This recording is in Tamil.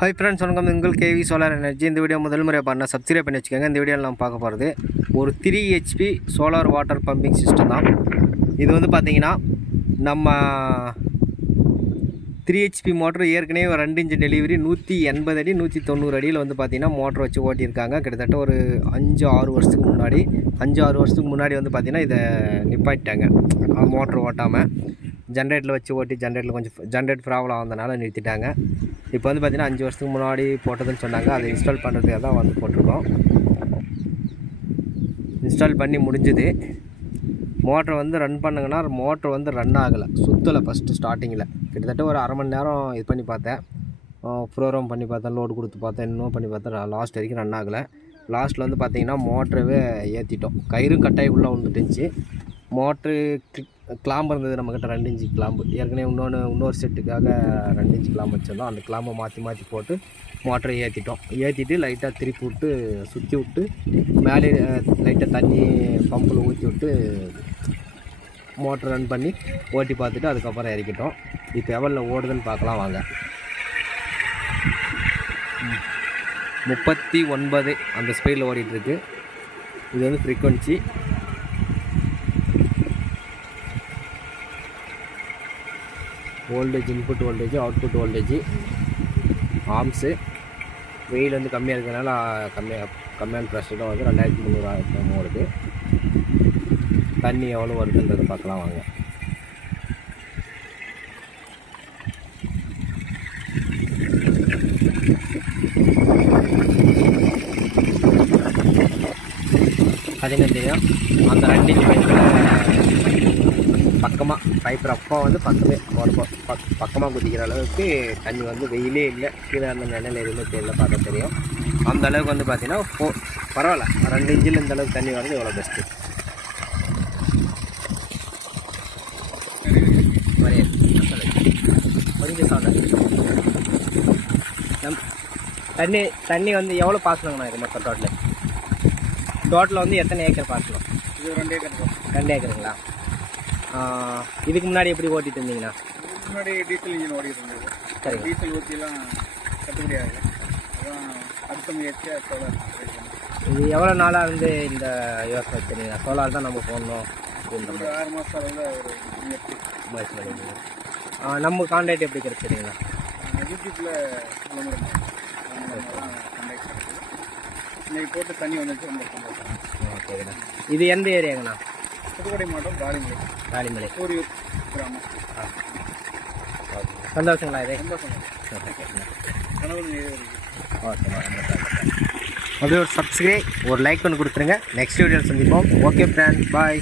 ஹாய் ஃப்ரெண்ட்ஸ், வணக்கம். உங்கள் கேவி சோலார் எனர்ஜி. இந்த வீடியோ முதல் முறையாக பாருங்கள், சப்ஸ்கிரைப் பண்ணி வச்சுக்கோங்க. இந்த வீடியோவில் நம்ம பார்க்க போகிறது ஒரு 3 HP solar water pumping system தான். இது வந்து பார்த்திங்கன்னா நம்ம 3 HP மோட்ரு ஏற்கனவே 2 இன்ச் டெலிவரி 180 அடி 190 அடியில் வந்து பார்த்திங்கன்னா மோட்ரு வச்சு ஓட்டியிருக்காங்க. கிட்டத்தட்ட ஒரு 5-6 வருஷத்துக்கு முன்னாடி வந்து பார்த்திங்கன்னா இதை நிப்பாட்டிட்டாங்க. மோட்ரு ஓட்டாமல் ஜென்ரேட்டரில் வச்சு ஓட்டி ஜென்ரேட் ப்ராப்ளம் வந்தனால நிறுத்திட்டாங்க. இப்போ வந்து பார்த்திங்கன்னா 5 வருஷத்துக்கு முன்னாடி போட்டதுன்னு சொன்னாங்க. அதை இன்ஸ்டால் பண்ணுறதுக்காக தான் வந்து போட்டிருக்கோம். இன்ஸ்டால் பண்ணி முடிஞ்சுது. மோட்டரை வந்து ரன் பண்ணுங்கன்னா மோட்ரு வந்து ரன் ஆகலை, சுற்றலை. ஃபஸ்ட்டு ஸ்டார்டிங்கில் கிட்டத்தட்ட ஒரு அரை மணி நேரம் இது பண்ணி பார்த்தேன், ப்ரோக்ராம் பண்ணி பார்த்தேன், லோடு கொடுத்து பார்த்தேன், இன்னும் பண்ணி பார்த்தேன். லாஸ்ட் வரைக்கும் ரன் ஆகலை. லாஸ்ட்டில் வந்து பார்த்திங்கன்னா மோட்டரவே ஏற்றிட்டோம். கயிறும் கட்டாயி உள்ளே வந்துட்டுருந்துச்சு. மோட்ரு கிளாம்பு இருந்தது நம்மக்கிட்ட, 2 இன்ச்சு கிளாம்பு. ஏற்கனவே இன்னொரு செட்டுக்காக 2 இன்ச்சு கிளாம்பு வச்சுருந்தோம். அந்த கிளாம்பை மாற்றி போட்டு மோட்டரை ஏற்றிட்டு லைட்டாக திருப்பி விட்டு சுற்றி விட்டு மேலே லைட்டாக தண்ணி பம்பில் ஊற்றி விட்டு மோட்டர் ரன் பண்ணி ஓட்டி பார்த்துட்டு அதுக்கப்புறம் இறக்கிட்டோம். இப்போ எவ்வளோ ஓடுதுன்னு பார்க்கலாம் வாங்க. 39 அந்த ஸ்பீடில் ஓடிட்டுருக்கு. இது வந்து frequency. Voltage, input voltage, output voltage, amps. வெயில் வந்து கம்மியாக இருக்கிறதுனால கம்மியான ப்ரெஷர் தான் வருது. 2300 ஆயிரம் ஓடுது. தண்ணி எவ்வளோ வருதுன்றதை பார்க்கலாம் வாங்க. அதுங்க தெரியும், அந்த 2 இன்ச் பைப் ரஃப்பாக வந்து பக்கமாக குதிக்கிற அளவுக்கு தண்ணி வந்து வெயிலே இல்லை. கீழே அந்த நிழல் எதுவுமே தெரியல, பார்த்தா தெரியும். அந்த அளவுக்கு வந்து பார்த்தீங்கன்னா பரவாயில்ல. 2 இன்ச்சில் இந்த அளவுக்கு தண்ணி வரது எவ்வளோ பெஸ்ட்டு. கொஞ்சம் தண்ணி வந்து எவ்வளோ பாசனங்கண்ணா இது மொத்தம் டோட்டலில் வந்து எத்தனை ஏக்கர் பாசனம்? இது 2 ஏக்கர். 2 ஏக்கருங்களா? இதுக்கு முன்னாடி எப்படி ஓட்டிட்டு இருந்தீங்கண்ணா? முன்னாடி டீசல் இன்ஜின் ஓடிட்டு இருந்தது. சரி, டீசல் ஊற்றிலாம் கட்டுப்படி ஆகலை. அதான் அடுத்த முயற்சியாக சோலார். இது எவ்வளோ நாளாக வந்து இந்த யோசனை வச்சுருந்தீங்க? சோலார் தான் நம்ம போடணும் அப்படின்ற ஒரு 6 மாதம் ஒரு முயற்சி பண்ணியிருந்தீங்க. நம்ம கான்டாக்ட் எப்படி கிடைச்சிருங்களா? யூடியூப்பில் விளம்பரம் கான்டாக்ட் கிடைச்சிது. இன்னைக்கு போட்டு தண்ணி வந்துச்சு, ரொம்ப சந்தோஷம். ஓகேண்ணா. இது எந்த ஏரியாங்கண்ணா? புதுக்கோட்டை மாவட்டம் காளிமலை சூரியூர் கிராமம். சந்தோஷங்களா? இது ரொம்ப சந்தோஷம். கனவு ஓகேண்ணா. அப்படியே ஒரு சப்ஸ்கிரைப், ஒரு லைக் பண்ணி கொடுத்துருங்க. நெக்ஸ்ட் வீடியோவில் சந்திப்போம். ஓகே ஃப்ரெண்ட்ஸ், பாய்.